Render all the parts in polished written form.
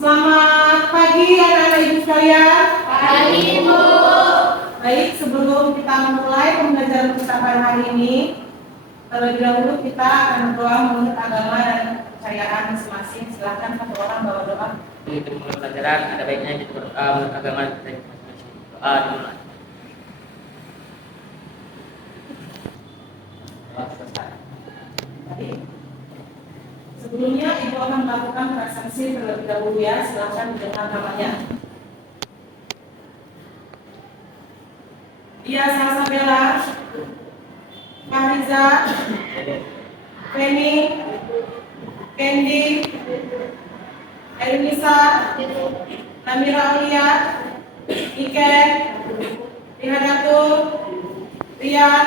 Selamat pagi anak-anak ibu sekalian. Pagi, Bu. Baik, sebelum kita memulai pembelajaran kita pada hari ini, terlebih dahulu kita akan berdoa menurut agama dan kepercayaan masing-masing. Silakan satu orang bawa doa. Di pembelajaran ada baiknya kita berdoa menurut agama dan kepercayaan masing-masing. Doa dimulai. Baik. Sebelumnya ibu akan melakukan prasaksi terlebih dahulu ya. Silakan didengar namanya. Dia Salsabella, Fahriza, Feni, Candy, Elisa, Namira Aulia, Iken, Rihadatul, Rian,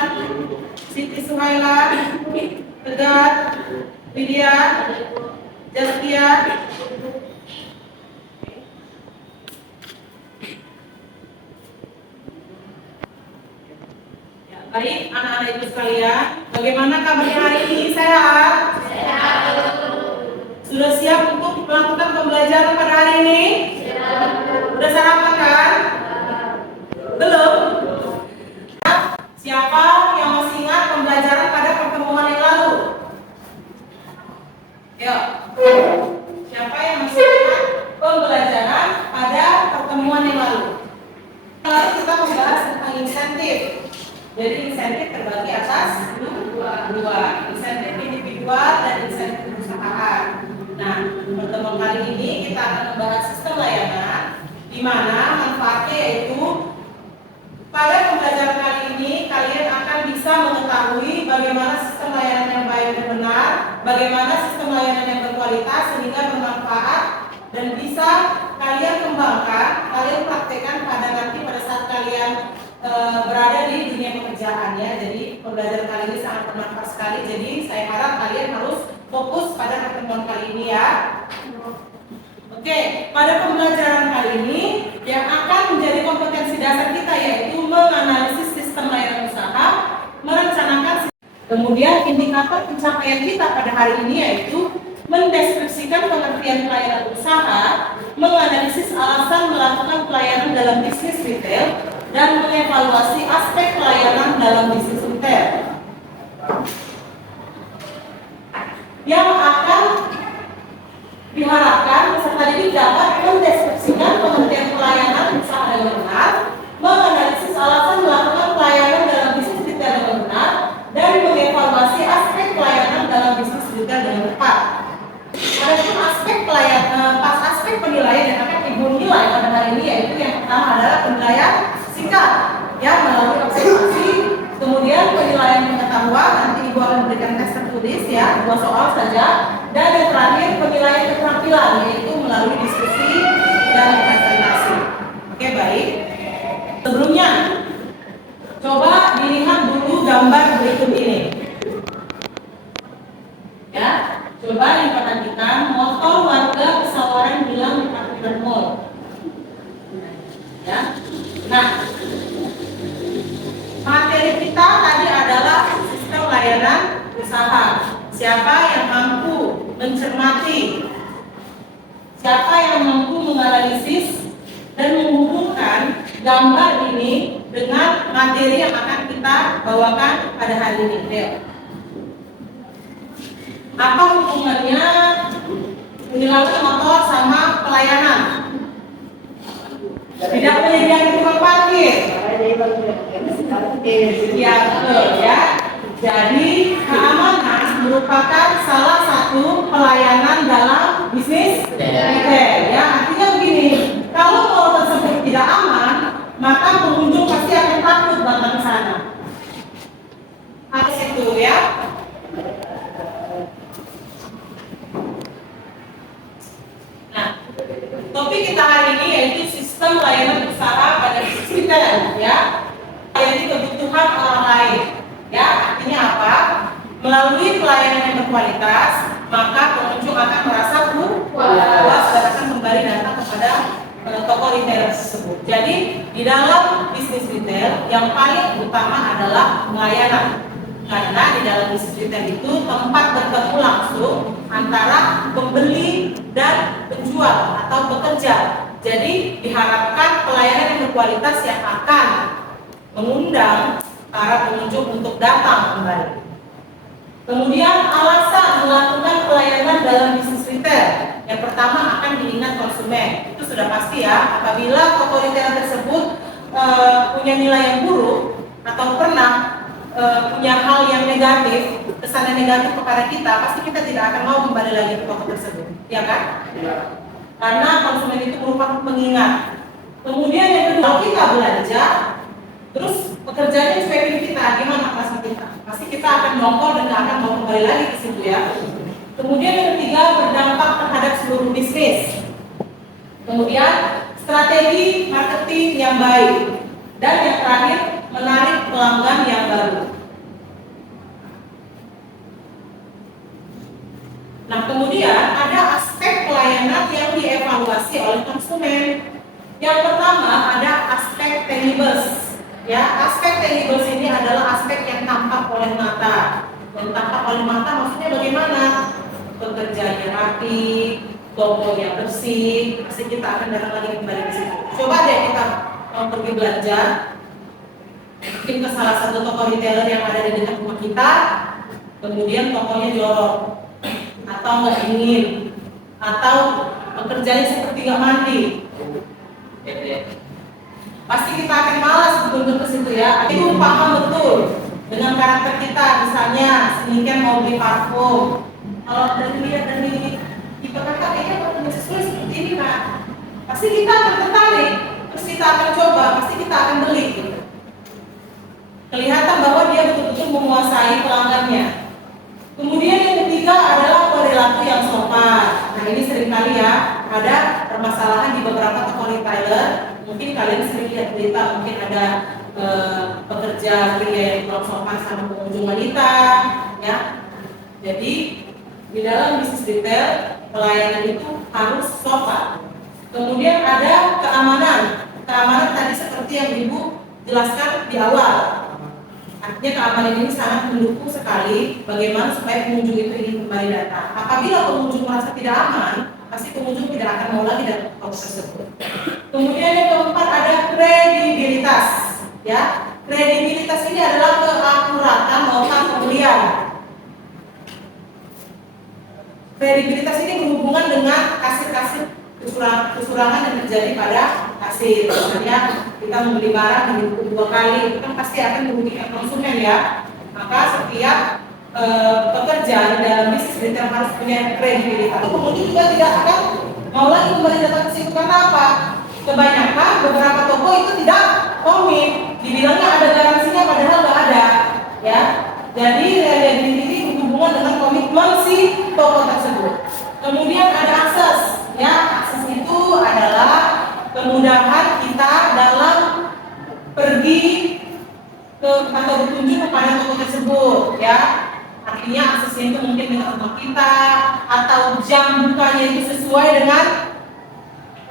Siti Suhaila, Tegar, Lydia, Jaskia, baik anak-anak ibu sekalian, bagaimana kabarnya hari ini? Sehat? Sehat. Sudah siap untuk melakukan pembelajaran pada hari ini? Sudah sarapan kan? Belum? Siapa yang masih ingat pembelajaran pada pertemuan yang lalu? Yuk. Siapa yang masih ingat pembelajaran pada pertemuan yang lalu? Lalu kita membahas tentang insentif. Jadi insentif terbagi atas dua, insentif individual dan insentif perusahaan. Nah, pertemuan kali ini kita akan membahas sistem layanan, di mana manfaatnya yaitu pada pembelajaran kali ini kalian akan bisa mengetahui bagaimana sistem layanan yang baik dan benar, bagaimana sistem layanan yang berkualitas sehingga bermanfaat dan bisa kalian kembangkan, kalian praktekkan pada saat kalian berada di dunia pekerjaan ya. Jadi pembelajaran kali ini sangat bermanfaat sekali. Jadi saya harap kalian harus fokus pada pertemuan kali ini ya. Oke, pada pembelajaran kali ini yang akan menjadi kompetensi dasar kita yaitu menganalisis sistem layanan usaha, merencanakan. Kemudian indikator pencapaian kita pada hari ini yaitu mendeskripsikan pengertian pelayanan usaha, menganalisis alasan melakukan pelayanan dalam bisnis retail, dan mengevaluasi aspek pelayanan dalam bisnis retail. Yang akan diharapkan peserta didik dapat mendeskripsikan pengertian pelayanan usaha dengan benar, menganalisis alasan melakukan pelayanan dalam bisnis retail dengan benar, dan mengevaluasi aspek pelayanan dalam bisnis retail dengan tepat. Adapun aspek pelayanan, aspek penilaian yang akan ibu nilai pada hari ini yaitu yang pertama adalah penilaian singkat ya melalui observasi, kemudian penilaian pengetahuan, nanti ibu akan memberikan tes tertulis ya 2 soal saja, dan yang terakhir penilaian keterampilan yaitu melalui diskusi dan presentasi. Oke, baik. Sebelumnya coba dilihat dulu gambar berikut ini ya. Coba diperhatikan motor warga Pesawaran bilang di parkiran mall ya. Nah, materi kita tadi adalah sistem layanan usaha. Siapa yang mampu mencermati, siapa yang mampu menganalisis dan menghubungkan gambar ini dengan materi yang akan kita bawakan pada hari ini. Ayo. Apa hubungannya penilaian motor sama pelayanan? Tidak menyediakan tukang parkir. Ya, betul ya. Jadi keamanan merupakan salah satu pelayanan dalam bisnis retail ya. Artinya begini, kalau mall tersebut tidak aman, maka pengunjung pasti akan takut datang ke sana. Harus itu ya. Nah, topik kita hari ini yaitu sistem layanan usaha pada bisnis retail ya. Melayani kebutuhan orang lain ya. Artinya apa? Melalui pelayanan yang berkualitas, maka pengunjung akan merasa puas dan akan kembali datang kepada toko retail tersebut. Jadi di dalam bisnis retail yang paling utama adalah pelayanan. Karena di dalam bisnis retail itu tempat bertemu langsung antara pembeli dan penjual atau Jadi diharapkan pelayanan yang berkualitas yang akan mengundang para pengunjung untuk datang kembali. Kemudian alasan melakukan pelayanan dalam bisnis retail. Yang pertama akan diingat konsumen. Itu sudah pasti ya. Apabila toko retail tersebut punya nilai yang buruk atau pernah punya hal yang negatif, kesan yang negatif kepada kita, pasti kita tidak akan mau kembali lagi ke toko tersebut, ya kan? Karena konsumen itu merupakan pengingat. Kemudian yang kedua, kalau kita belanja, terus pekerjaannya spending kita, gimana perasaan kita? Pasti kita akan nongol dan nggak akan mau kembali lagi ke situ ya. Kemudian yang ketiga, berdampak terhadap seluruh bisnis. Kemudian strategi marketing yang baik. Dan yang terakhir, menarik pelanggan yang baru. Nah, kemudian ada aspek pelayanan yang dievaluasi oleh konsumen. Yang pertama ada aspek tangibles. Ya, aspek tangibles ini adalah aspek yang tampak oleh mata. Yang tampak oleh mata maksudnya bagaimana? Pekerjaannya rapi, tokonya bersih, pasti kita akan datang lagi kembali ke situ. Coba deh kita mau pergi belanja, mungkin ke salah satu toko retailer yang ada di dekat rumah kita, kemudian tokonya jorok, atau nggak dingin, atau pekerjaannya seperti nggak mandi. Pasti kita akan malas berkunjung ke situ ya. Itu paham betul dengan karakter kita, misalnya sedemikian mau beli parfum. Kalau dari lihat dari tipe kakak kayaknya parfum sesuai seperti ini kan, pasti kita akan tertarik, terus kita akan coba, pasti kita akan beli. Gitu. Kelihatan bahwa dia betul-betul menguasai pelanggannya. Kemudian yang ketiga adalah perilaku yang sopan. Nah ini seringkali ya ada permasalahan di beberapa toko retailer. Mungkin kalian sering lihat berita, mungkin ada pekerja pria yang kurang sopan sama pengunjung wanita, ya. Jadi di dalam bisnis retail pelayanan itu harus sopan. Kemudian ada keamanan. Keamanan tadi seperti yang Ibu jelaskan di awal. Artinya keamanan ini sangat mendukung sekali bagaimana supaya pengunjung itu ingin kembali datang. Apabila pengunjung merasa tidak aman, pasti pengunjung tidak akan mau lagi datang ke toko tersebut. Kemudian yang keempat ada kredibilitas. Ya, kredibilitas ini adalah keakuratan nota pembelian. Kredibilitas ini berhubungan dengan kasir-kasir kecurangan yang terjadi pada kasir. Misalnya kita membeli barang dihitung 2 kali, itu kan pasti akan merugikan konsumen ya. Maka setiap pekerja di dalam bisnis retail harus punya kredibilitas. Kemudian juga tidak akan mau lagi kembali datang ke situ karena apa? Kebanyakan beberapa toko itu tidak komit, dibilangnya ada garansinya padahal nggak ada, ya. Jadi kredibilitas ini berhubungan dengan komitmen si toko tersebut. Kemudian ada akses, ya. Akses itu adalah kemudahan kita dalam pergi ke atau berkunjung kepada toko tersebut, ya. Artinya aksesnya itu mungkin dengan rumah kita atau jam bukanya itu sesuai dengan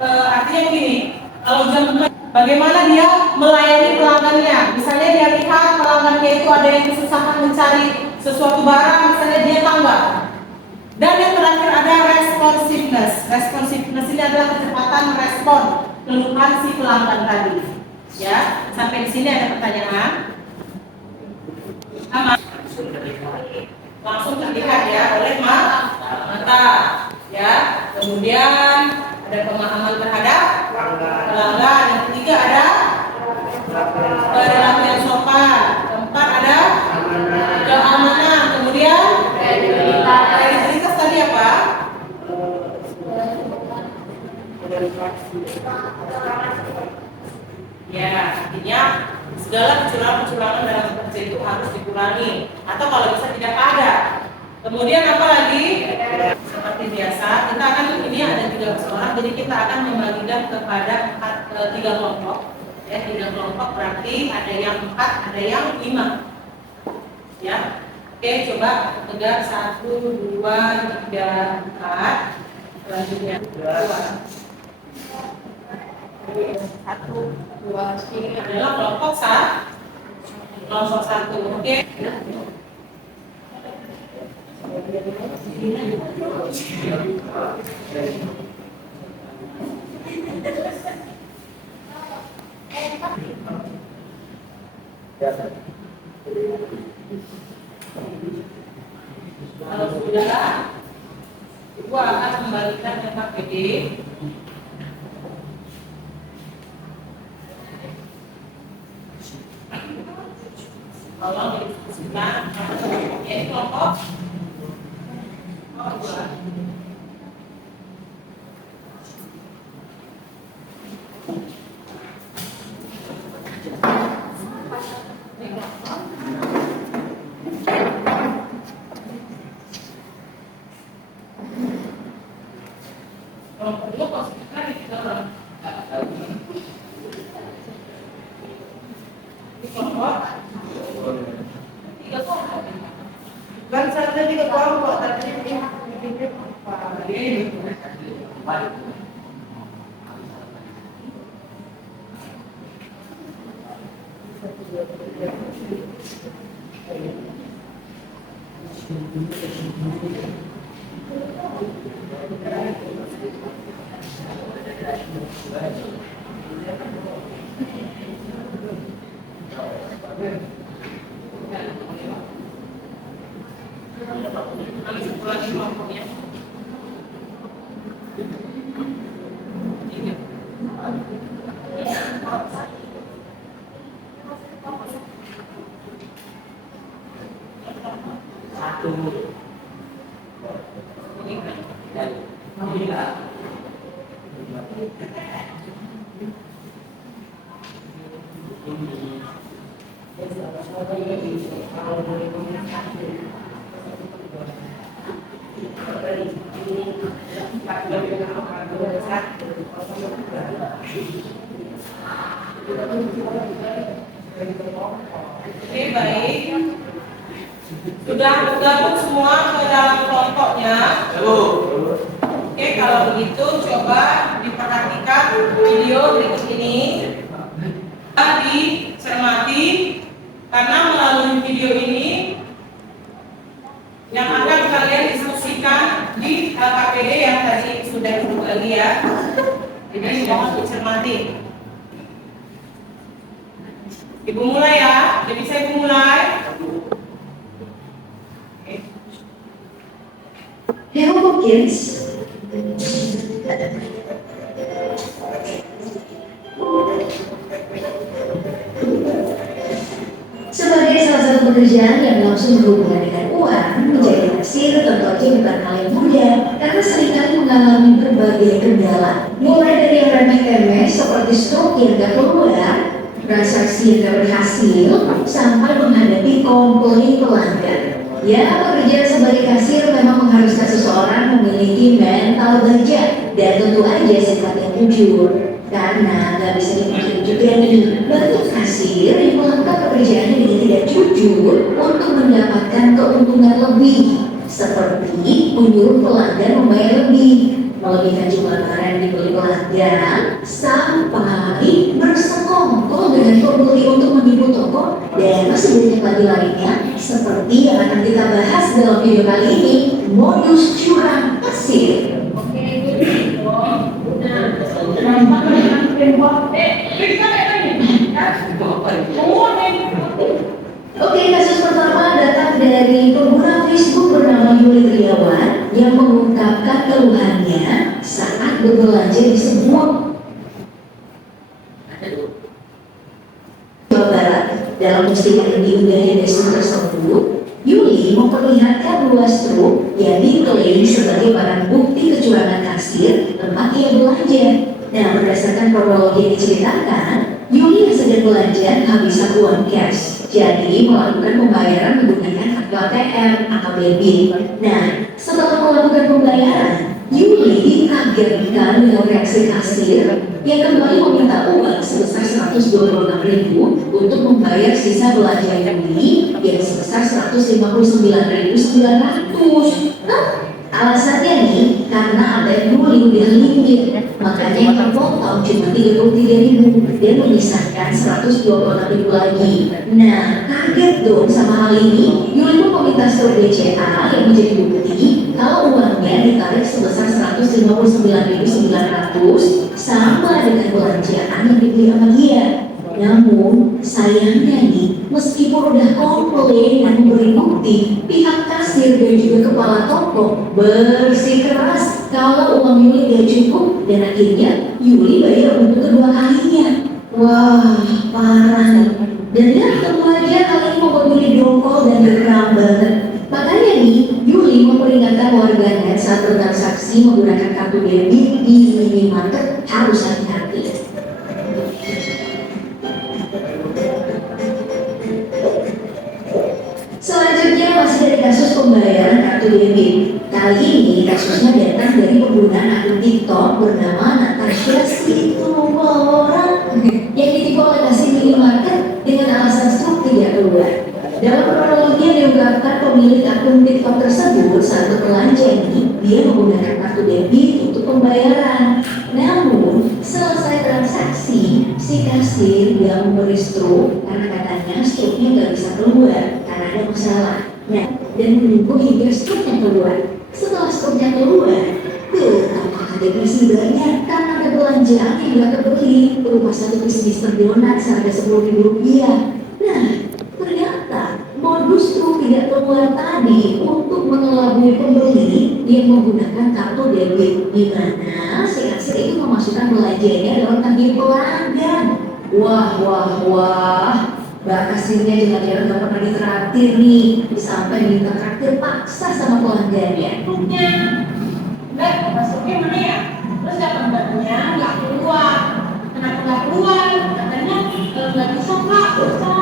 artinya begini, kalau jam buka bagaimana dia melayani pelanggannya. Misalnya dia lihat pelanggannya itu ada yang kesusahan mencari sesuatu barang, misalnya dia tanggap. Dan yang terakhir ada responsiveness. Responsiveness ini adalah kecepatan respon keluhan si pelanggan tadi. Ya, sampai di sini ada pertanyaan? Sama. Langsung terlihat ya oleh mata. Ya, kemudian ada pemahaman terhadap pelanggan. Yang ketiga ada perilaku yang sopan. Keempat ada keamanan. Kemudian kredibilitas tadi apa? Ya, artinya segala kecurangan dalam bekerja itu harus dikurangi atau kalau bisa tidak ada. Kemudian apa lagi? Seperti biasa, kita akan ini ada 13 orang, jadi kita akan membagikan kepada 3 kelompok. Ya, 3 kelompok berarti ada yang 4, ada yang 5. Ya, oke, coba tegak 1, 2, 3, 4. Selanjutnya 2. 1, 2, 3 adalah kelompok 1. Oke. kembalikan ke KPD. Tolong didiskusikan. Ini kelompok. Oh, dua. Kalau perlu konsultasi kita orang. Di kelompok. Tiga kelompok. Kan saya tiga kelompok tadi. Nanti sebulan ini kelompoknya. Tiga. Satu. Ini kan. Ini enggak. Oke, baik. Sudah bergabung semua ke dalam kelompoknya. Oke, kalau begitu coba diperhatikan video berikut ini. Dicermati karena melalui video ini yang akan kalian diskusikan di LKPD yang tadi sudah berbagi ya. Jadi mohon dicermati. Ibu mulai ya. Jadi saya mulai. Hello kids. Sebagai salah satu pekerjaan yang langsung berhubungan dengan uang, menjadi kasir tentu aja bukan hal yang mudah karena seringkali mengalami berbagai kendala. Mulai dari yang remeh-temeh seperti stok yang gak keluar, transaksi yang gak berhasil, sampai menghadapi komplain pelanggan. Ya, pekerjaan sebagai kasir memang mengharuskan seseorang memiliki mental baja dan tentu aja sifat yang jujur. Karena nggak bisa dipungkiri juga nih, banyak kasir yang melakukan pekerjaannya dengan tidak jujur untuk mendapatkan keuntungan lebih, seperti menyuruh pelanggan membayar lebih, melebihkan jumlah barang yang dibeli pelanggan, sampai bersekongkol dengan pembeli untuk menipu toko, dan masih banyak lagi lainnya, seperti yang akan kita bahas dalam video kali ini, modus curang kasir. Oke, kasus pertama datang dari pengguna Facebook bernama Yuli Triawan yang mengungkapkan keluhannya saat berbelanja di sebuah Jawa Barat. Dalam postingan yang diunggah di Facebook tersebut, Yuli memperlihatkan luas truk yang diklaim sebagai barang bukti kecurangan kasir tempat ia belanja. Nah, berdasarkan kronologi yang diceritakan, Yuli yang sedang belanja kehabisan uang cash, jadi melakukan pembayaran menggunakan kartu ATM atau debit. Nah, setelah melakukan pembayaran, Yuli dikagetkan dengan reaksi kasir yang kembali meminta uang sebesar 126.000 untuk membayar sisa belanja Yuli yang sebesar 159.900. Alasannya nih, karena ATM Yuli udah limit, makanya yang terpotong cuma 33.000 dan menyisahkan 126.000 lagi. Nah, kaget dong sama hal ini. Yuli pun meminta surat BCA yang menjadi bukti kalau uangnya ditarik sebesar 159.900 sama dengan belanjaan yang dibeli sama dia. Namun, sayangnya nih, meskipun udah komplain dan memberi bukti, pihak kasir dan juga kepala toko bersikeras kalau uang Yuli gak cukup dan akhirnya Yuli bayar untuk kedua kalinya. Wah, parah nih. Dan ya, tentu aja kali ini membuat Yuli dongkol dan geram banget. Makanya nih, Yuli memperingatkan warganet saat bertransaksi menggunakan kartu debit di minimarket harus hati-hati. Selanjutnya masih dari kasus pembayaran kartu debit. Kali ini kasusnya datang dari penggunaan akun TikTok bernama Natasha Situmorang yang ditipu oleh kasir minimarket dengan alasan struk tidak keluar. Dalam kronologi yang diungkapkan pemilik akun TikTok tersebut saat berbelanja ini, dia menggunakan kartu debit untuk pembayaran. Namun, selesai transaksi, si kasir yang memberi struk karena katanya struknya nggak bisa keluar karena ada masalah. Nah, dan menunggu hingga struknya keluar. Setelah struknya keluar, apakah ada isi banyak karena ada belanjaan yang nggak kebeli berupa satu piece Mister Donat seharga Rp10.000. Nah, ternyata modus truk tidak keluar tadi untuk mengelabui pembeli yang menggunakan kartu debit, di mana si kasir itu memasukkan belanjanya dalam tangki pelanggan. Wah, Mbak kasirnya jangan-jangan gak pernah ditraktir nih, sampai minta traktir paksa sama pelanggannya. Truknya, Mbak, masuknya mana ya? Terus kata mbaknya nggak keluar. Kenapa nggak keluar? Katanya nggak bisa Pak, bisa.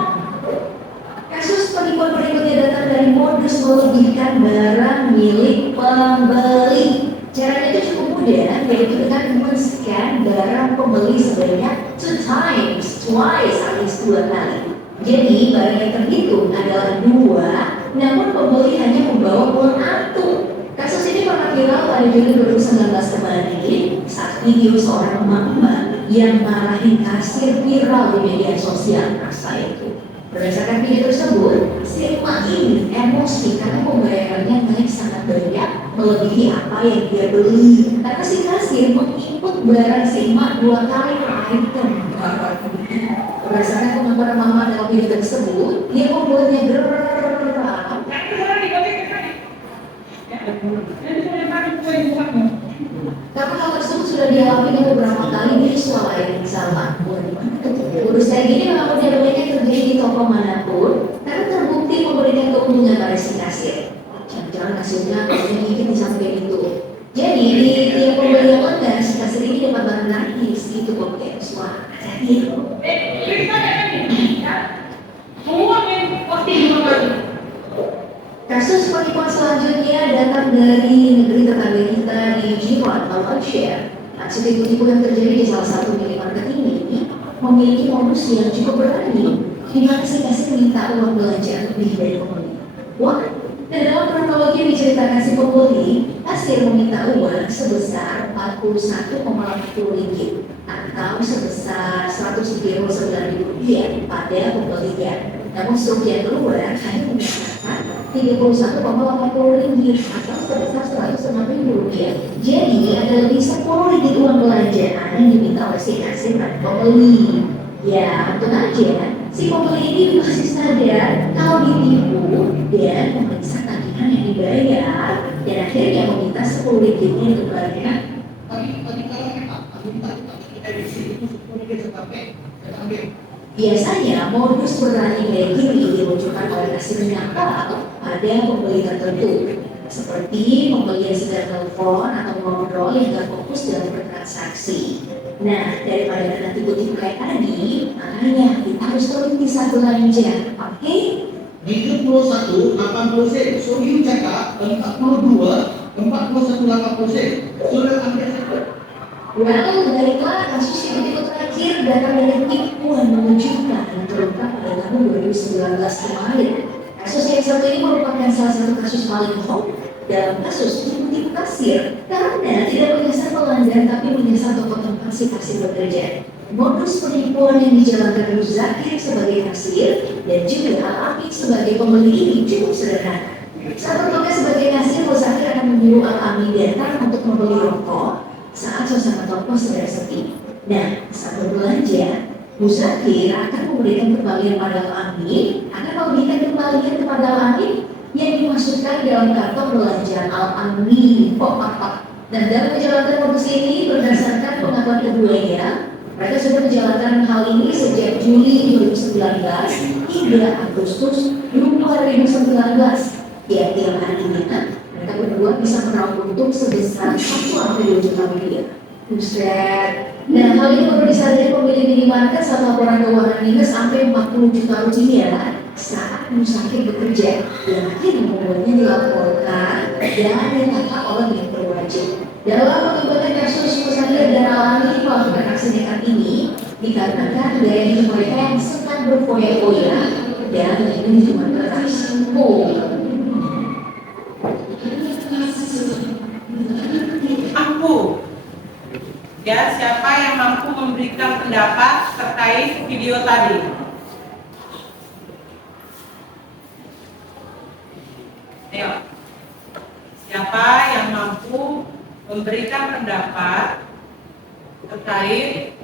Kasus penipuan berikutnya datang dari modus melebihkan barang milik pembeli. Caranya itu cukup mudah, yaitu dengan men-scan barang pembeli sebanyak 2 times, twice, alias 2 kali. Jadi barang yang terhitung adalah 2, namun pembeli hanya membawa uang 1. Kasus ini pernah viral pada Juli 2019 kemarin saat video seorang emak-emak yang marahin kasir viral di media sosial masa itu. Berdasarkan video tersebut, si emak ini emosi karena pembayarannya naik sangat banyak melebihi apa yang dia beli. Karena si kasir menginput barang si emak 2 kali per item. Berdasarkan komentar mama dalam video tersebut, dia membuatnya geram. Karena hal tersebut sudah dialami beberapa kali di sekolah lain yang sama. Urus kayak gini memang udah banyak terjadi di toko manapun, karena terbukti memberikan keuntungan pada si kasir. Jangan-jangan kasirnya kayaknya ngikut di samping itu. Jadi di tiap pembeli yang lengkap, si kasir ini dapat barang gratis gitu kok kayak wah, kasus penipuan selanjutnya datang dari negeri tetangga kita di Jiwan, Malaysia. Kasus tipu-tipu yang terjadi di salah satu minimarket ini memiliki modus yang cukup berani, di mana si kasir minta uang belanjaan lebih dari pembeli. Wah, dan dalam kronologi yang diceritakan si pembeli, kasir meminta uang sebesar Rp41,80 atau sebesar Rp139.000 pada pembelian. Namun struk yang keluar hanya menyatakan Rp31,80 atau sebesar Rp160.000. Jadi ada lebih Rp10.000 uang belanjaan yang diminta oleh si kasir dan pembeli. Ya, untung aja si pembeli ini masih sadar kalau ditipu dan memeriksa tagihan yang dibayar dan akhirnya meminta Rp10.000 untuk bayar. Biasanya modus berani kayak gini dimunculkan oleh kasir nakal pada pembeli tertentu, seperti pembeli yang sedang telepon atau ngobrol yang gak fokus dalam bertransaksi. Nah, daripada kena tipu-tipu kayak tadi, makanya kita harus teliti saat belanja, oke? Di 71, 80 sodium cekak, 42, 41, 80 sudah ambil. Well, baiklah, kasus yang terakhir datang dari tipuan mengejutkan yang terungkap pada tahun 2019 kemarin. Kasus yang satu ini merupakan salah satu kasus paling hot dalam kasus tipu-tipu kasir karena tidak menyasar pelanggan tapi menyasar toko tempat si kasir bekerja. Modus penipuan yang dijalankan Ruz Zakir sebagai kasir dan juga Al-Amin sebagai pembeli ini cukup sederhana. Saat bertugas sebagai kasir, Ruz Zakir akan menyuruh Al-Amin datang untuk membeli rokok saat suasana toko sedang sepi. Nah, saat berbelanja, Muzakir akan memberikan kembalian pada Al-Amin, akan memberikan kembalian kepada Al-Amin yang dimasukkan dalam kantong belanjaan Al-Amin. Dan dalam menjalankan modus ini berdasarkan pengakuan keduanya, mereka sudah menjalankan hal ini sejak Juli 2019 hingga Agustus 2019. Tiap harinya mereka berdua bisa meraup untung sebesar 1-2 juta rupiah. Buset. Nah, hal ini perlu disadari pemilik minimarket saat laporan keuangan minus sampai 40 juta rupiah saat Muzakir bekerja, yang akhirnya membuatnya dilaporkan dan ditangkap oleh pihak berwajib. Dalam pengembangan kasus Muzakir dan Al-Amin melakukan aksi nekat ini dikarenakan gaya hidup mereka yang sangat berfoya-foya dan ingin cuma keras. Ya, siapa yang mampu memberikan pendapat terkait video tadi? Ayo. Siapa yang mampu memberikan pendapat terkait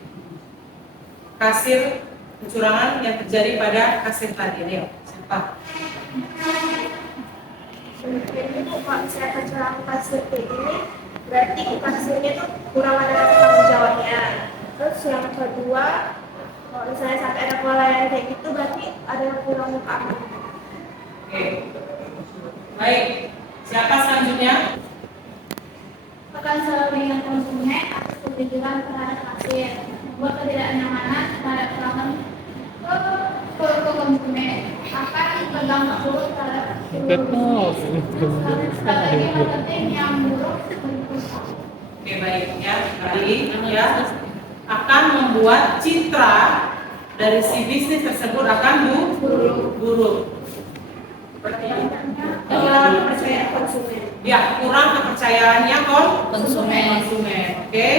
kasir kecurangan yang terjadi pada kasir tadi? Ayo, siapa? Ini kalau misalnya kecurangan kasir ini berarti kasirnya itu kurang ada tanggung jawabnya. Terus yang kedua, kalau misalnya sampai ada kelalaian kayak gitu berarti ada kurang muka. Oke. Baik, siapa selanjutnya? Akan selalu dengan konsumen atas kebijakan terhadap kasir, membuat ketidaknyamanan terhadap pelanggan ke konsumen akan pegang turut terhadap strategi marketing yang buruk. Oke, baik ya, baik ya, akan membuat citra dari si bisnis tersebut akan buruk. Kurang percaya konsumen. Ya, kurang kepercayaannya konsumen. Oke,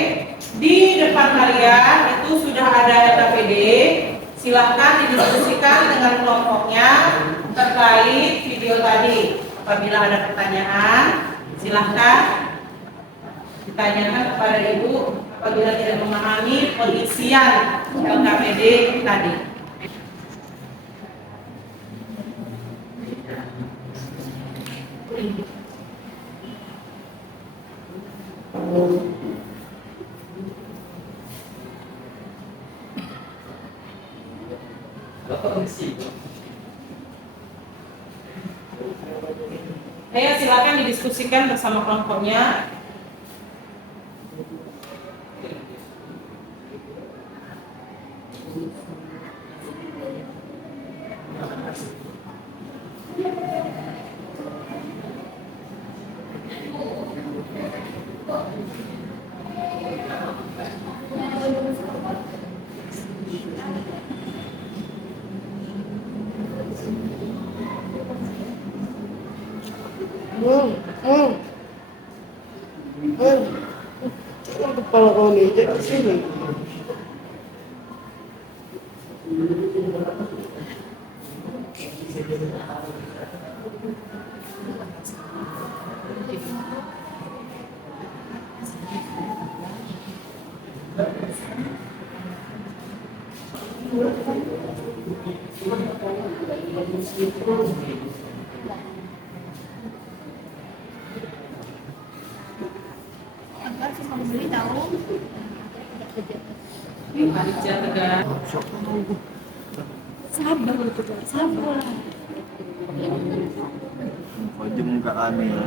di depan kalian itu sudah ada LKPD. Silahkan didiskusikan dengan kelompoknya terkait video tadi. Apabila ada pertanyaan, silahkan ditanyakan kepada Ibu apabila tidak memahami pengisian LKPD tadi. Ayo silakan didiskusikan bersama kelompoknya. Kepala kau nih, cek ke sini. Agar si pembeli tahu Panitia Tegar. sabar. Wajib muka kami ya.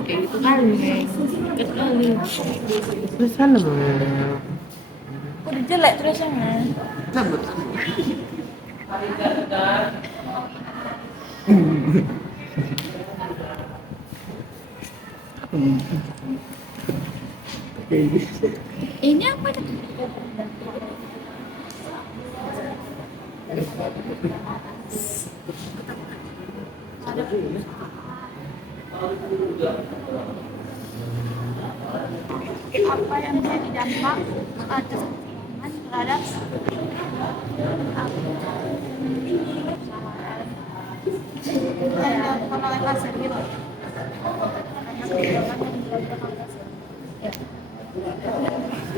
Kayak gitu kan, Terus sana bang. udah jelek tulisannya. Cabut. Panitia Tegar. Ini apa? Apa yang menjadi dampak atas keamanan terhadap kalau kasir gitu.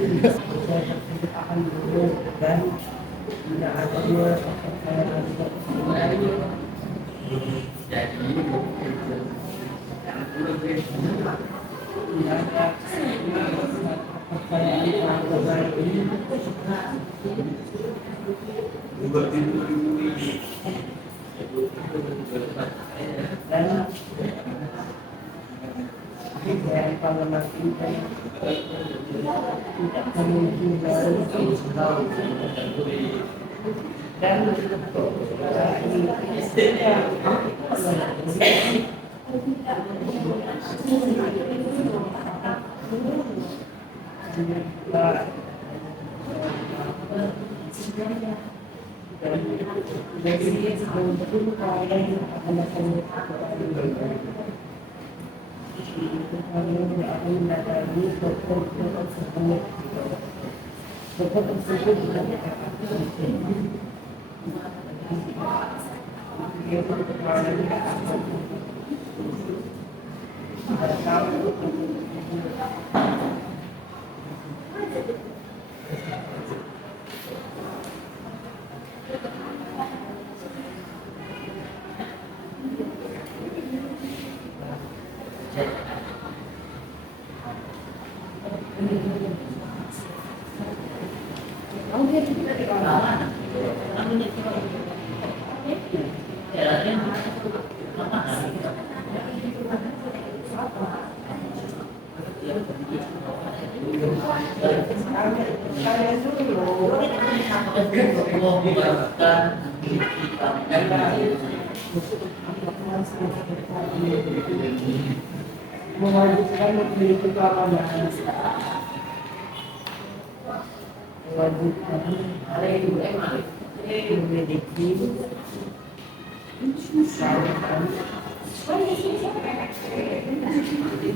akan dulu dan tidak ada dua dan parlemen tidak memiliki dan mewajibkan memiliki keamanan, mewajibkan memiliki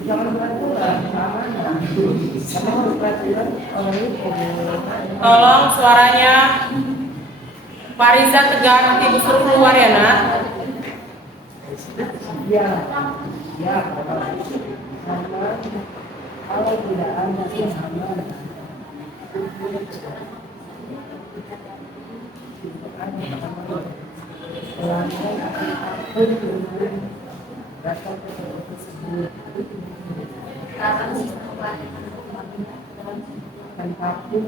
jangan beraturan keamanan, karena beraturan oleh Tolong suaranya Pak Riza tegar, nanti Ibu suruh keluar ya nak. ya aman kalau tidak ada aman pelanggan akan takut dengan data tersebut akan takut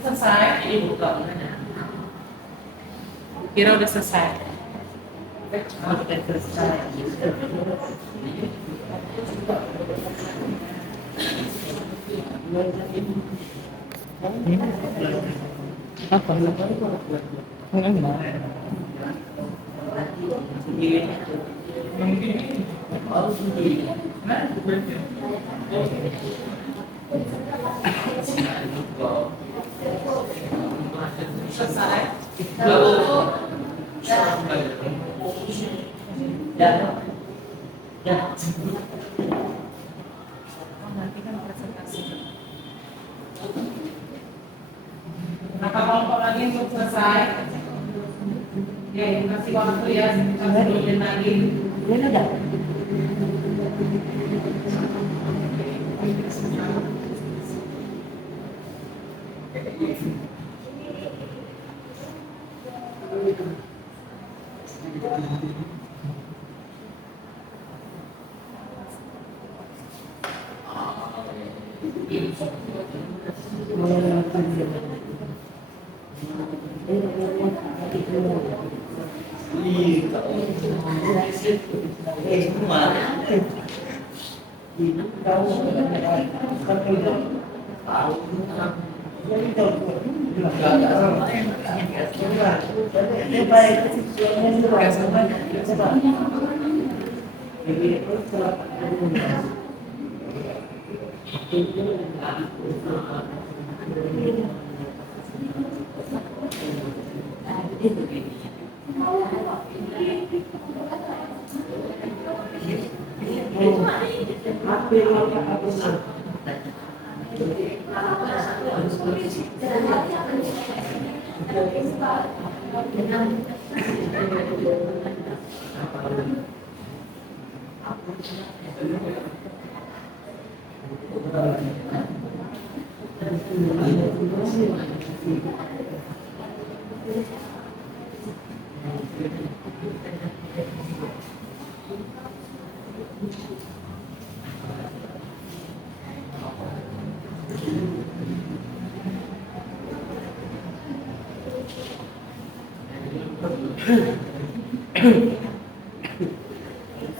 Selesai. Kira udah selesai. Apa? Selesai. Nanti kan presentasi. Berapa kelompok lagi untuk selesai? Ya, kasih waktu ya, kita sebelum lagi. Ini ada.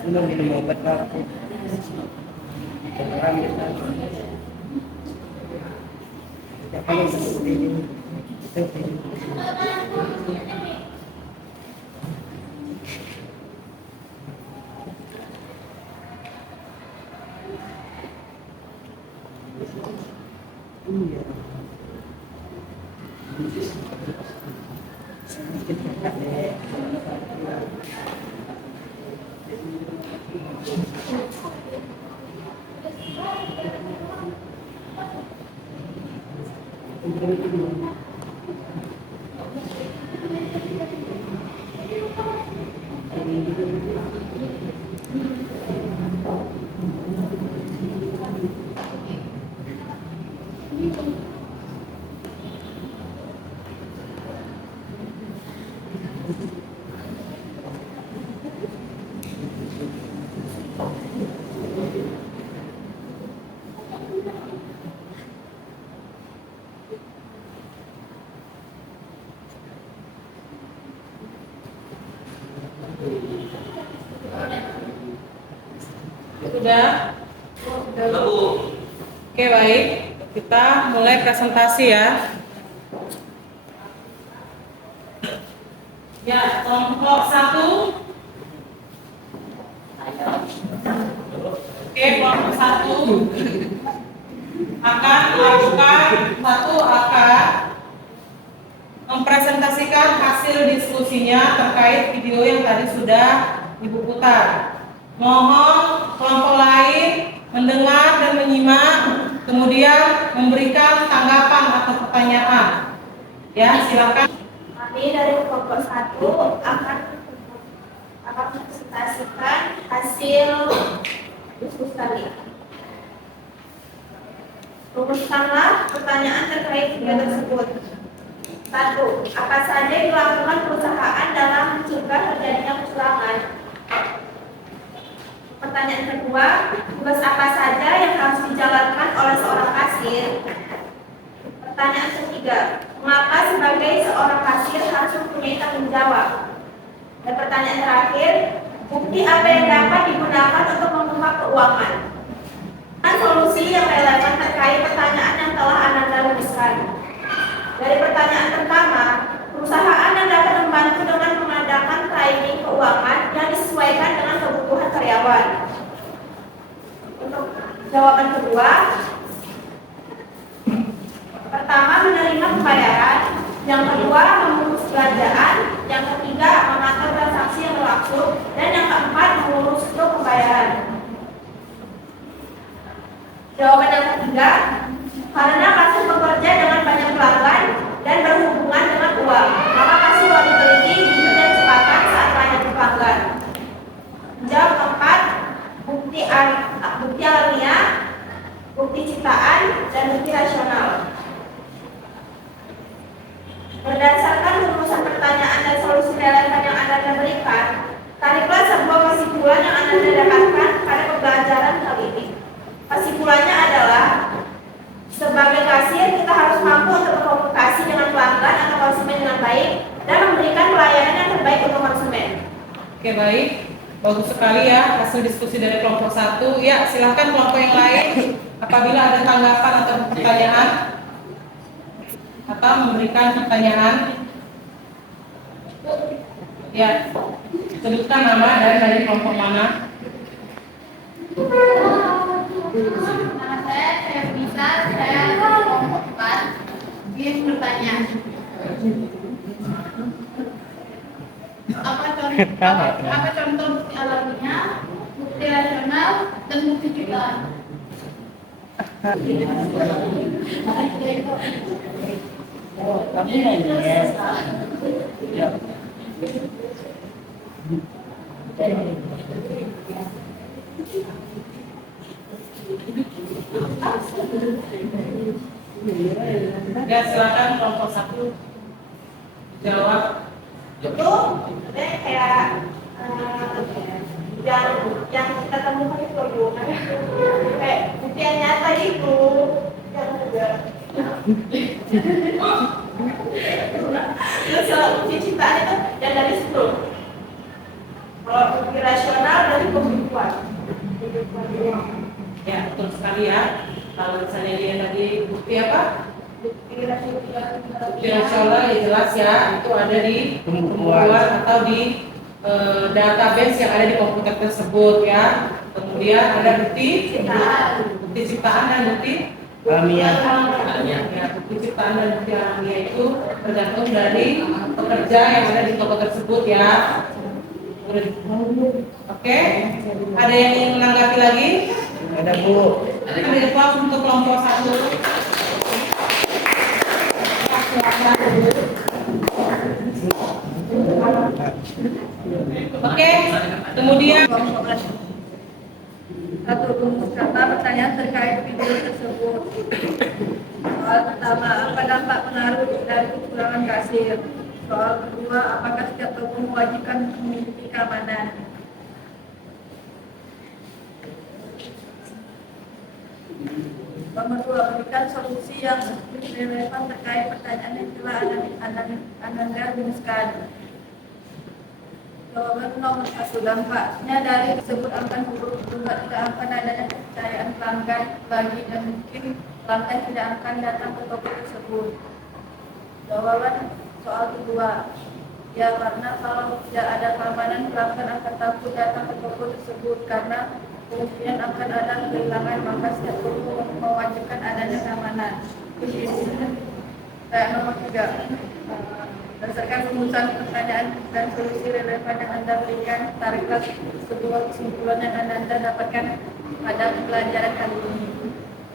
Belum minum obat aku. Ya kalau seperti ini. Iya. Sedikit dekat deh. Sudah? Oke, baik. Kita mulai presentasi ya. Ya, kelompok 1. Oke, kelompok 1 akan melakukan mempresentasikan hasil diskusinya terkait video yang tadi sudah Ibu putar. Mohon kelompok lain mendengar dan menyimak, kemudian memberikan tanggapan atau pertanyaan. Ya, silakan. Kami dari kelompok 1 akan mempresentasikan hasil diskusi kami. Rumuskanlah pertanyaan terkait video tersebut. 1. Apa saja yang dilakukan perusahaan dalam mencegah terjadinya kecurangan? Pertanyaan kedua, tugas apa saja yang harus dijalankan oleh seorang kasir? Pertanyaan ketiga, mengapa sebagai seorang kasir harus mempunyai tanggung jawab? Dan pertanyaan terakhir, bukti apa yang dapat digunakan untuk mengungkap keuangan? Dan solusi yang relevan terkait pertanyaan yang telah Anda rumuskan. Dari pertanyaan pertama, perusahaan yang dapat membantu dengan mengadakan training keuangan yang disesuaikan dengan kebutuhan karyawan. Untuk jawaban kedua, pertama menerima pembayaran, yang kedua mengurus belanjaan, yang ketiga mengatur transaksi yang berlangsung, dan yang keempat mengurus untuk pembayaran. Jawaban yang ketiga, karena kasir bekerja dengan banyak pelanggan dan berhubungan dengan uang, maka kasir wajib teliti, jujur dan cepatan saat melayani pelanggan. Jawab keempat, bukti alamiah, bukti ciptaan, dan bukti rasional. Berdasarkan rumusan pertanyaan dan solusi relevan yang Anda berikan, tariklah sebuah kesimpulan yang Anda dapatkan pada pembelajaran kali ini. Kesimpulannya adalah, sebagai kasir kita harus mampu untuk berkomunikasi dengan pelanggan atau konsumen dengan baik dan memberikan pelayanan yang terbaik untuk konsumen. Oke, baik. Bagus sekali ya hasil diskusi dari kelompok 1. Ya, silahkan kelompok yang lain apabila ada tanggapan atau pertanyaan atau memberikan pertanyaan. Ya, sebutkan nama dan dari kelompok mana. Nama saya Febrisa, saya kelompok 4. Ingin bertanya, apa contoh bukti alamiah, bukti rasional, dan bukti ciptaan? Kamu nanya ya. Ya, silakan kelompok 1 jawab. Itu sebenarnya kayak yang kita temukan itu loh, kayak bukti yang nyata itu yang juga. Terus kalau bukti ciptaan itu yang dari situ. Kalau bukti rasional dari pembukuan. Ya, betul sekali ya. Kalau misalnya dia tadi bukti apa? Bukti rasional. Bukti rasional ya jelas ya, itu ada di pembukuan atau di database yang ada di komputer tersebut ya. Kemudian ada bukti ciptaan dan bukti Alamiah. Ya, bukti ciptaan dan bukti alamiah itu tergantung dari pekerja yang ada di toko tersebut ya. Oke, ada yang ingin menanggapi lagi? Ada Bu. Ada kelas untuk kelompok 1. Oke, kemudian Satu, rumuskanlah pertanyaan terkait video tersebut. Soal pertama, apa dampak pengaruh dari kekurangan kasir? Soal kedua, apakah setiap toko mewajibkan memiliki keamanan? Nomor dua, berikan solusi yang relevan terkait pertanyaan yang telah Ananda rumuskan. Jawaban nomor 1, dampaknya dari tersebut akan buruk juga tidak akan adanya kepercayaan pelanggan bagi dan mungkin pelanggan tidak akan datang ke toko tersebut. Jawaban soal kedua, ya karena kalau tidak ada keamanan pelanggan akan takut datang ke toko tersebut karena kemungkinan akan ada kehilangan, maka setiap toko mewajibkan adanya keamanan. Nomor 3, berdasarkan rumusan pertanyaan dan solusi relevan yang Anda berikan, tariklah sebuah kesimpulan yang Anda dapatkan pada pelajaran kali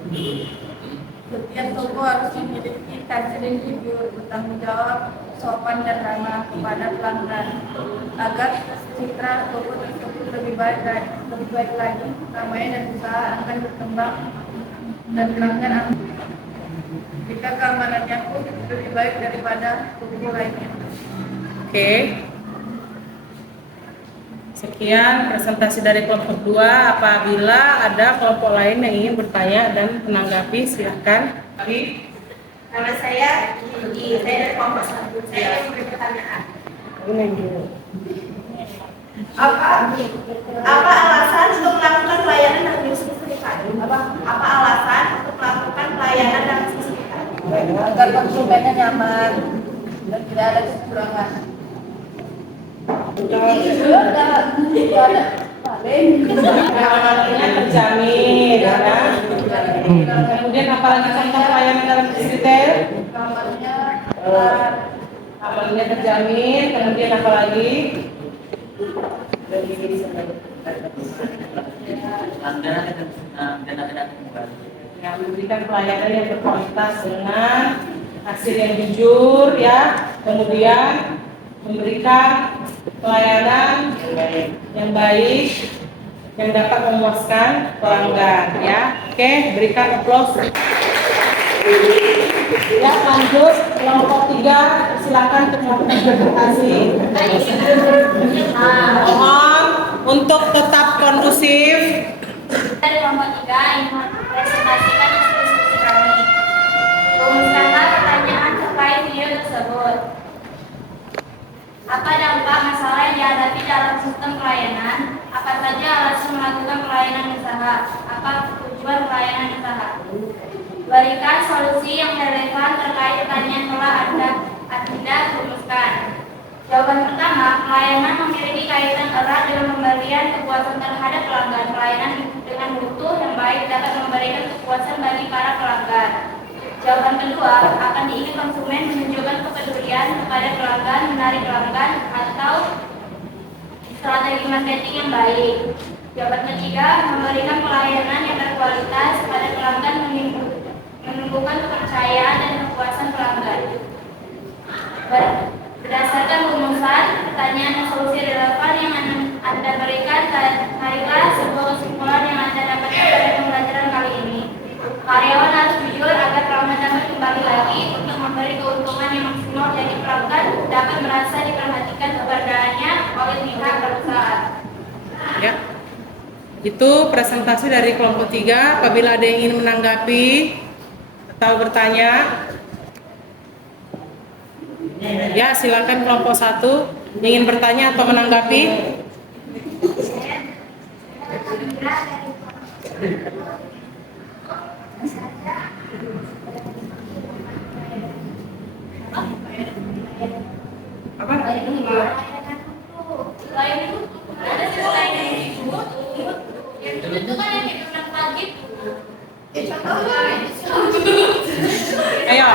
ini. Setiap toko harus memiliki kasir yang jujur, bertanggung jawab, sopan dan ramah kepada pelanggan, agar citra toko tersebut lebih baik lagi, ramai dan usaha akan berkembang dan pelanggan akan. Jika keamanannya pun lebih baik daripada toko lainnya. Oke. Sekian presentasi dari kelompok 2. Apabila ada kelompok lain yang ingin bertanya dan menanggapi, silahkan. Nama saya Gigi, saya dari kelompok 1. Saya ingin memberi pertanyaan. Apa alasan untuk melakukan pelayanan dan sertifikat? Apa alasan untuk melakukan pelayanan dan sertifikat? Agar konsumennya nyaman dan tidak ada kekurangan. Keamanannya terjamin, ya. Kemudian apalagi contoh pelayanan dalam retail? Keamanannya terjamin. Kemudian apalagi? Ya, memberikan pelayanan yang berkualitas dengan hasil yang jujur ya, kemudian memberikan pelayanan yang baik yang dapat memuaskan pelanggan ya. Oke, berikan aplaus. Ya, lanjut kelompok 3, silakan untuk melakukan presentasi. Mohon untuk tetap kondusif. Dari kelompok 3 ingin mempresentasikan diskusi kami. Rumuskanlah pertanyaan terkait video tersebut. Apa dampak masalah yang dihadapi dalam sistem pelayanan? Apa saja alasan melakukan pelayanan usaha? Apa tujuan pelayanan usaha? Berikan solusi yang relevan terkait pertanyaan yang telah Anda rumuskan. Jawaban pertama, pelayanan memiliki kaitan erat dengan pemberian kepuasan terhadap pelanggan. Pelayanan dengan mutu yang baik dapat memberikan kepuasan bagi para pelanggan. Jawaban kedua, akan diingin konsumen menunjukkan kepedulian kepada pelanggan, menarik pelanggan, atau strategi marketing yang baik. Jawaban ketiga, memberikan pelayanan yang berkualitas pada pelanggan, menumbuhkan kepercayaan dan kepuasan pelanggan. Berdasarkan rumusan, pertanyaan dan solusi relevan yang Anda berikan, tariklah sebuah kesimpulan yang Anda dapatkan dari pembelajaran kali ini. Karyawan harus jujur agar pelanggan dapat kembali lagi untuk memberi keuntungan yang maksimal, jadi pelanggan dapat merasa diperhatikan keberadaannya oleh pihak perusahaan. Ya. Itu presentasi dari kelompok 3. Apabila ada yang ingin menanggapi atau bertanya, ya silakan kelompok 1 ingin bertanya atau menanggapi. Apa? Ayo,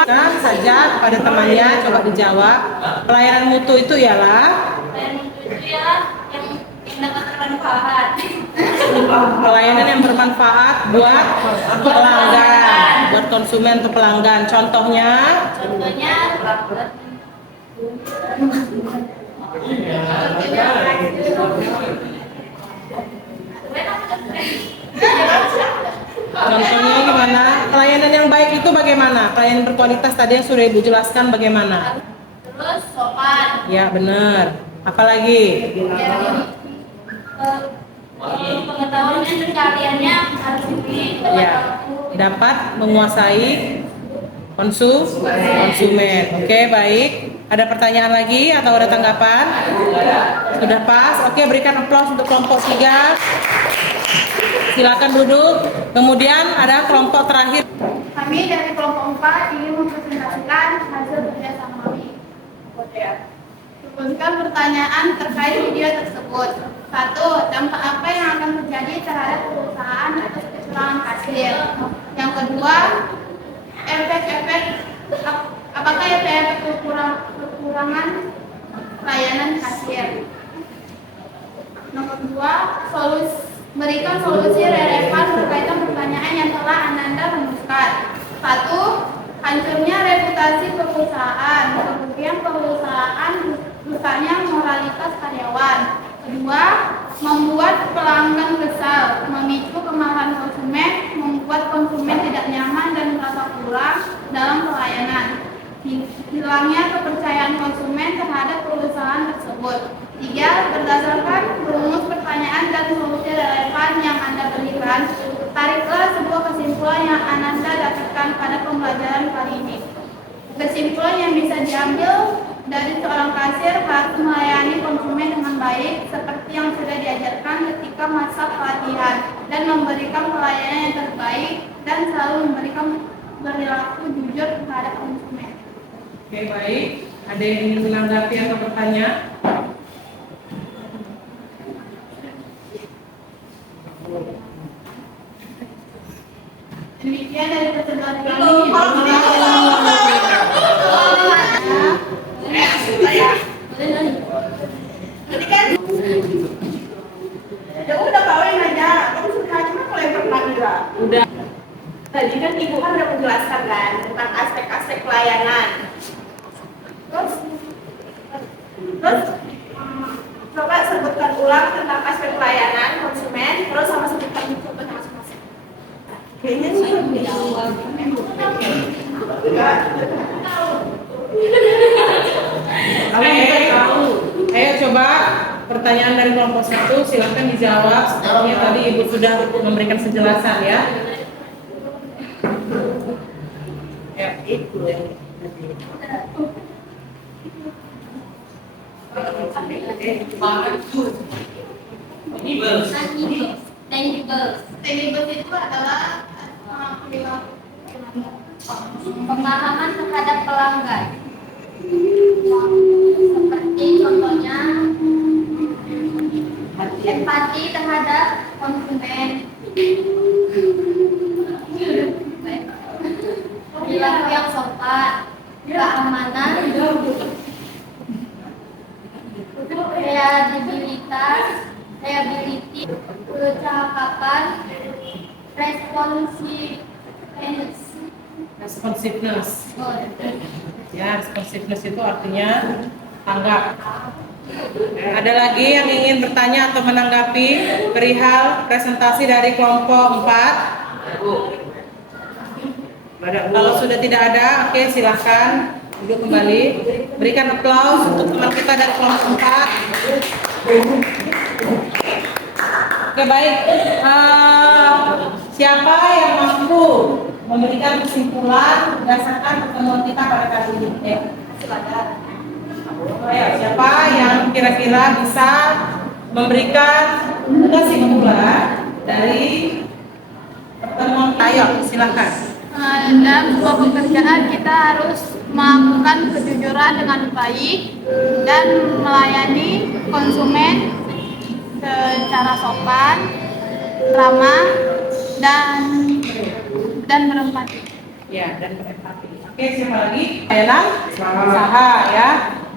apa saja kepada temannya, coba dijawab. Pelayanan mutu itu ialah yang dapat bermanfaat. pelayanan yang bermanfaat buat pelanggan, buat konsumen atau pelanggan. Contohnya contohnya gimana? Pelayanan yang baik itu bagaimana? Pelayanan berkualitas tadi yang sudah Ibu jelaskan bagaimana? Terus sopan. Ya benar. Apalagi? Pengetahuannya dan keahliannya harus tinggi. Ya, dapat menguasai konsumen. Oke, baik. Ada pertanyaan lagi atau ada tanggapan? Sudah pas. Oke, berikan aplaus untuk kelompok 3. Silakan duduk. Kemudian ada kelompok terakhir. Kami dari kelompok 4 ingin mempresentasikan hasil kerjasama kami. Rumuskan pertanyaan terkait video tersebut. 1. Dampak apa yang akan terjadi terhadap perusahaan atas kecurangan kasir? Yang kedua, efek-efek apakah efek kekurangan layanan kasir? Nomor 2, berikan solusi relevan berkaitan pertanyaan yang telah Anda rumuskan. 1. Hancurnya reputasi perusahaan, kemudian perusahaan rusaknya moralitas karyawan. 2. Membuat pelanggan kesal, memicu kemarahan konsumen, membuat konsumen tidak nyaman dan merasa kurang dalam pelayanan. Hilangnya kepercayaan konsumen terhadap perusahaan tersebut. 3. Berdasarkan rumus pertanyaan dan solusi relevan yang Anda berikan, tariklah sebuah kesimpulan yang Anda dapatkan pada pembelajaran kali ini. Kesimpulan yang bisa diambil dari seorang kasir harus melayani konsumen dengan baik seperti yang sudah diajarkan ketika masa pelatihan, dan memberikan pelayanan yang terbaik dan selalu memberikan perilaku jujur terhadap konsumen. Oke, baik. Ada yang ingin menanggapi atau bertanya? Demikian dari presentasi kami. Ya udah kawin aja. Kamu suka cuma kalau yang pernah bilang. Udah. Tadi kan Ibu kan udah menjelaskan kan tentang aspek-aspek pelayanan. Terus coba sebutkan ulang tentang aspek pelayanan konsumen, terus sama sebutkan juga masing-masing. Kayaknya sih lebih awal. Ayo coba pertanyaan dari kelompok 1 silakan dijawab. Sepertinya tadi Ibu sudah memberikan penjelasan ya. Ya, itu yang Tangible itu adalah pemahaman terhadap pelanggan. reliability, kecakapan, Responsiveness. Ya, responsiveness itu artinya tanggap. Ada lagi yang ingin bertanya atau menanggapi perihal presentasi dari kelompok 4? Kalau sudah tidak ada, oke, silahkan duduk kembali. Berikan aplaus untuk teman kita dari kelompok 4. Oke, baik. Siapa yang mampu memberikan kesimpulan berdasarkan pertemuan kita pada kali ini? Silakan. Siapa yang kira-kira bisa memberikan kesimpulan dari pertemuan kita? Ayo, silakan. Dalam sebuah pekerjaan kita harus melakukan kejujuran dengan baik dan melayani konsumen secara sopan, ramah, dan berempati. Ya, dan berempati. Oke, siapa lagi? Layanan usaha ya.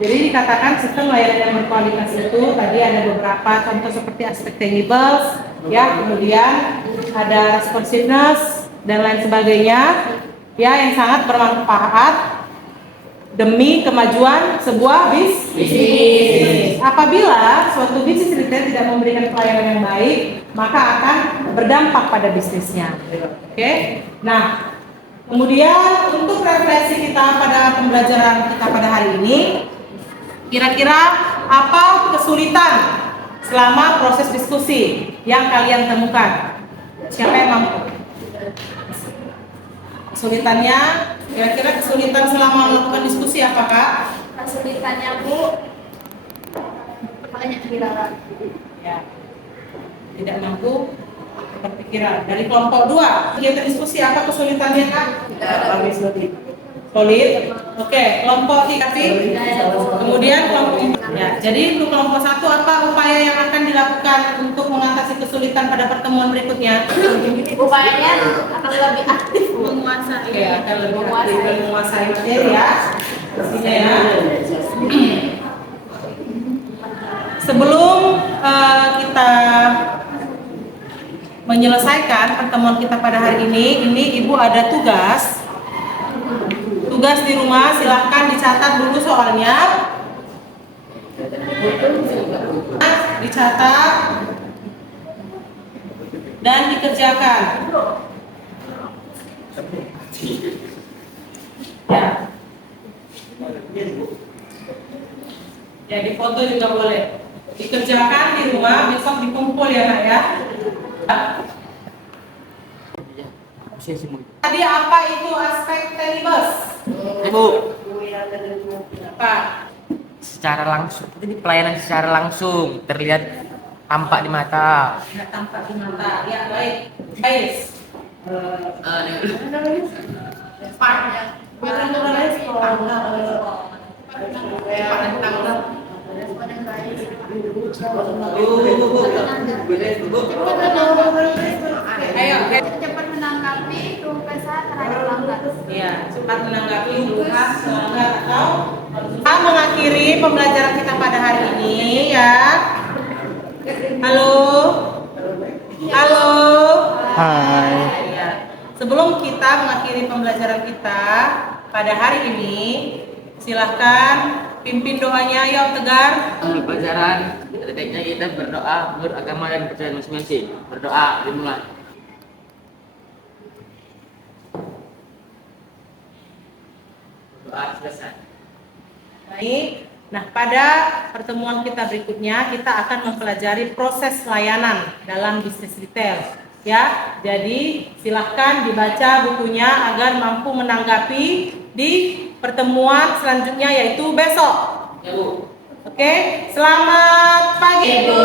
Jadi dikatakan sistem layanan yang berkualitas itu tadi ada beberapa contoh seperti aspek tables, ya, kemudian ada responsiveness dan lain sebagainya, ya, yang sangat bermanfaat demi kemajuan sebuah bisnis. Apabila suatu bisnis retail tidak memberikan pelayanan yang baik, maka akan berdampak pada bisnisnya. Oke. Nah, kemudian untuk refleksi kita pada pembelajaran kita pada hari ini, kira-kira apa kesulitan selama proses diskusi yang kalian temukan? Siapa yang mampu? Kesulitannya, kira-kira kesulitan selama melakukan diskusi apa, Kak? Kesulitannya, Bu, banyak pikiran. Ya, tidak mampu berpikiran. Dari kelompok 2, kegiatan diskusi apa kesulitannya, Kak? Solid. Oke, kelompok 3. Kemudian kelompok ya. Jadi untuk kelompok 1 apa upaya yang akan dilakukan untuk mengatasi kesulitan pada pertemuan berikutnya? Upayanya akan lebih aktif menguasai. Oke, akan lebih aktif dan menguasai materi ya. Pastinya ya. Sebelum kita menyelesaikan pertemuan kita pada hari ini Ibu ada tugas di rumah, silahkan dicatat dulu soalnya, dicatat dan dikerjakan. Ya, di foto juga boleh. Dikerjakan di rumah, besok dikumpul ya, Nak ya. Tadi apa itu aspek tables? Ibu, Apa? secara langsung, ini pelayanan secara langsung terlihat tampak di mata. Tidak tampak di mata. Ya, baik. Baik. Ayo, Cepat menanggapi keluh kesah terhadap pelanggan. ya, cepat menanggapi keluhan pelanggan atau kita mengakhiri pembelajaran kita pada hari ini ya. Halo. Halo. Hai. Ya. Sebelum kita mengakhiri pembelajaran kita pada hari ini, silahkan pimpin doanya ya Tegar. Menurut pelajaran, baiknya kita berdoa menurut agama dan kepercayaan masing-masing. Berdoa dimulai. Doa selesai. Baik. Nah, pada pertemuan kita berikutnya kita akan mempelajari proses layanan dalam bisnis retail. Ya, jadi silahkan dibaca bukunya agar mampu menanggapi di pertemuan selanjutnya yaitu besok. Ya, Bu. Oke, selamat pagi. Bu.